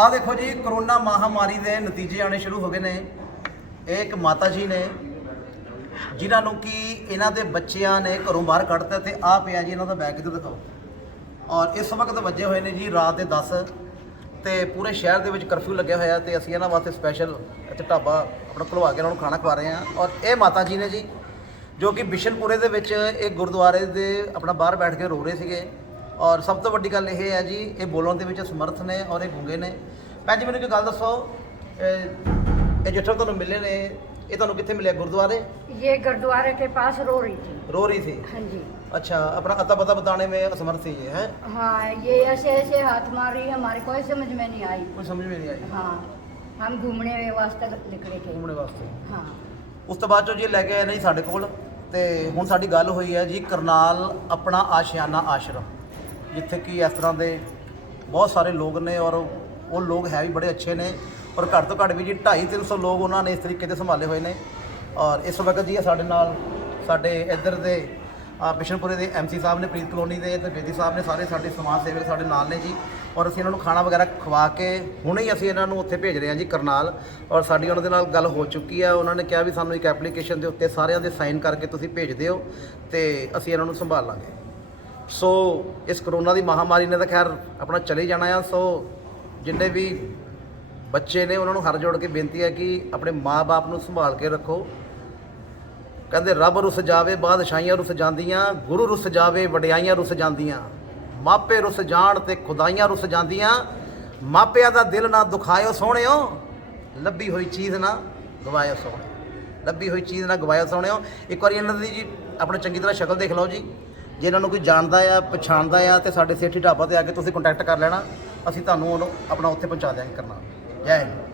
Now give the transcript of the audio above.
ਆ ਦੇਖੋ ਜੀ, ਕਰੋਨਾ ਮਹਾਮਾਰੀ ਦੇ ਨਤੀਜੇ ਆਣੇ ਸ਼ੁਰੂ ਹੋ ਗਏ ਨੇ। ਇਹ ਇੱਕ ਮਾਤਾ ਜੀ ਨੇ, ਜਿਨ੍ਹਾਂ ਨੂੰ ਕਿ ਇਹਨਾਂ ਦੇ ਬੱਚਿਆਂ ਨੇ ਘਰੋਂ ਬਾਹਰ ਕੱਢਤਾ ਤੇ ਆ ਪਿਆ ਜੀ ਇਹਨਾਂ ਦਾ ਬੈਗ ਕਿਤੇ ਦਿਖਾਓ। ਔਰ ਇਸ ਵਕਤ ਵੱਜੇ ਹੋਏ ਨੇ ਜੀ ਰਾਤ ਦੇ 10 ਤੇ ਪੂਰੇ ਸ਼ਹਿਰ ਦੇ ਵਿੱਚ ਕਰਫਿਊ ਲੱਗਿਆ ਹੋਇਆ ਤੇ ਅਸੀਂ ਇਹਨਾਂ ਵਾਸਤੇ ਸਪੈਸ਼ਲ ਇੱਥੇ ਢਾਬਾ ਆਪਣਾ ਖੁਲਵਾ ਕੇ ਇਹਨਾਂ ਨੂੰ ਖਾਣਾ ਖਵਾ ਰਹੇ ਹਾਂ। ਔਰ ਇਹ ਮਾਤਾ ਜੀ ਨੇ ਜੀ, ਜੋ ਕਿ ਬਿਸ਼ਨਪੁਰੇ ਦੇ ਵਿੱਚ ਇਹ ਗੁਰਦੁਆਰੇ ਦੇ ਆਪਣਾ ਬਾਹਰ ਬੈਠ ਕੇ ਰੋ ਰਹੇ ਸੀਗੇ। ਔਰ ਸਭ ਤੋਂ ਵੱਡੀ ਗੱਲ ਇਹ ਹੈ ਜੀ ਇਹ ਬੋਲਣ ਦੇ ਵਿੱਚ ਸਮਰਥ ਨੇ ਔਰ ਇਹ ਗੁੰਗੇ ਨੇ ਭੈਣ ਜੀ ਮੈਨੂੰ ਇੱਕ ਗੱਲ ਦੱਸੋ ਇਹ ਇਹ ਜਿੱਥੋਂ ਤੁਹਾਨੂੰ ਮਿਲੇ ਨੇ ਇਹ ਤੁਹਾਨੂੰ ਕਿੱਥੇ ਮਿਲਿਆ ਗੁਰਦੁਆਰੇ ये गुरुद्वारे के पास रो रही थी रो रही थी हाँ जी अच्छा अपना अता पता बताने में असमर्थ थी ये है हाँ ये ऐसे ऐसे हाथ मार रही हमारे कोई समझ में नहीं आई कुछ समझ में नहीं आई हाँ हम घूमने वास्ते निकले थे ਘੁੰਮਣੇ ਵਾਸਤੇ हाँ ਉਸ ਤੋਂ ਬਾਅਦ ਚੋਂ ਜੀ ਲੈ ਕੇ ਆਏ ਨੇ ਜੀ ਸਾਡੇ ਕੋਲ ਤੇ ਹੁਣ ਸਾਡੀ ਗੱਲ ਹੋਈ ਹੈ ਜੀ ਕਰਨਾਲ ਆਪਣਾ ਆਸ਼ਿਆਨਾ ਆਸ਼ਰਮ ਜਿੱਥੇ ਕਿ ਇਸ ਤਰ੍ਹਾਂ ਦੇ ਬਹੁਤ ਸਾਰੇ ਲੋਕ ਨੇ ਔਰ ਉਹ ਲੋਕ ਹੈ ਵੀ ਬੜੇ ਅੱਛੇ ਨੇ ਔਰ ਘੱਟ ਤੋਂ ਘੱਟ ਵੀ ਜੀ 250 300 ਲੋਕ ਉਹਨਾਂ ਨੇ ਇਸ ਤਰੀਕੇ ਦੇ ਸੰਭਾਲੇ ਹੋਏ ਨੇ ਔਰ ਇਸ ਵਕਤ ਜੀ ਇਹ ਸਾਡੇ ਨਾਲ ਸਾਡੇ ਇੱਧਰ ਦੇ ਬਿਸ਼ਨਪੁਰੇ ਦੇ ਐਮਸੀ ਸਾਹਿਬ ਨੇ, ਪ੍ਰੀਤ ਕਲੋਨੀ ਦੇ ਤੇ ਬੇਦੀ ਸਾਹਿਬ ਨੇ, ਸਾਰੇ ਸਾਡੇ ਸਮਾਜ ਸੇਵਕ ਸਾਡੇ ਨਾਲ ਨੇ ਜੀ ਔਰ ਅਸੀਂ ਇਹਨਾਂ ਨੂੰ ਖਾਣਾ ਵਗੈਰਾ ਖਵਾ ਕੇ ਹੁਣੇ ਹੀ ਅਸੀਂ ਇਹਨਾਂ ਨੂੰ ਉੱਥੇ ਭੇਜ ਰਹੇ ਹਾਂ ਜੀ ਕਰਨਾਲ ਔਰ ਸਾਡੀ ਉਹਨਾਂ ਦੇ ਨਾਲ ਗੱਲ ਹੋ ਚੁੱਕੀ ਹੈ ਉਹਨਾਂ ਨੇ ਕਿਹਾ ਵੀ ਸਾਨੂੰ ਇੱਕ ਐਪਲੀਕੇਸ਼ਨ ਦੇ ਉੱਤੇ ਸਾਰਿਆਂ ਦੇ ਸਾਈਨ ਕਰਕੇ ਤੁਸੀਂ ਭੇਜ ਦਿਓ ਤੇ ਅਸੀਂ ਇਹਨਾਂ ਨੂੰ ਸੰਭਾਲ ਲਾਂਗੇ। ਸੋ ਇਸ ਕਰੋਨਾ ਦੀ ਮਹਾਮਾਰੀ ਨੇ ਤਾਂ ਖੈਰ ਆਪਣਾ ਚਲੇ ਜਾਣਾ ਆ, ਸੋ ਜਿੰਨੇ ਵੀ ਬੱਚੇ ਨੇ ਉਹਨਾਂ ਨੂੰ ਹਰ ਜੋੜ ਕੇ ਬੇਨਤੀ ਹੈ ਕਿ ਆਪਣੇ ਮਾਪੇ ਨੂੰ ਸੰਭਾਲ ਕੇ ਰੱਖੋ। ਕਹਿੰਦੇ, ਰੱਬ ਰੁੱਸ ਜਾਵੇ, ਬਾਦਸ਼ਾਹੀਆਂ ਰੁੱਸ ਜਾਂਦੀਆਂ, ਗੁਰੂ ਰੁੱਸ ਜਾਵੇ, ਵਡਿਆਈਆਂ ਰੁੱਸ ਜਾਂਦੀਆਂ। ਮਾਪੇ ਰੁੱਸ ਜਾਣ ਤੇ ਖੁਦਾਈਆਂ ਰੁੱਸ ਜਾਂਦੀਆਂ। ਮਾਪਿਆਂ ਦਾ ਦਿਲ ਨਾ ਦੁਖਾਇਓ ਸੋਹਣਿਓ, ਲੱਭੀ ਹੋਈ ਚੀਜ਼ ਨਾ ਗਵਾਇਓ ਸੋਹਣਿਓ। ਲੱਭੀ ਹੋਈ ਚੀਜ਼ ਨਾ ਗਵਾਇਓ ਸੋਹਣਿਓ। ਇੱਕ ਵਾਰੀ ਇਹਨਾਂ ਦੀ ਜੀ ਆਪਣੇ ਚੰਗੀ ਤਰ੍ਹਾਂ ਸ਼ਕਲ ਦੇਖ ਲਓ ਜੀ। ਜੇ ਇਹਨਾਂ ਨੂੰ ਕੋਈ ਜਾਣਦਾ ਆ, ਪਛਾਣਦਾ ਆ ਤੇ ਸਾਡੇ ਸੇਠੀ ਢਾਬਾ ਤੇ ਆ ਕੇ ਤੁਸੀਂ ਕੰਟੈਕਟ ਕਰ ਲੈਣਾ, ਅਸੀਂ ਤੁਹਾਨੂੰ ਉਹਨੂੰ ਆਪਣਾ ਉੱਥੇ ਪਹੁੰਚਾ ਦਿਆਂਗੇ ਕਰਨਾ। ਜੈ ਹਿੰਦ।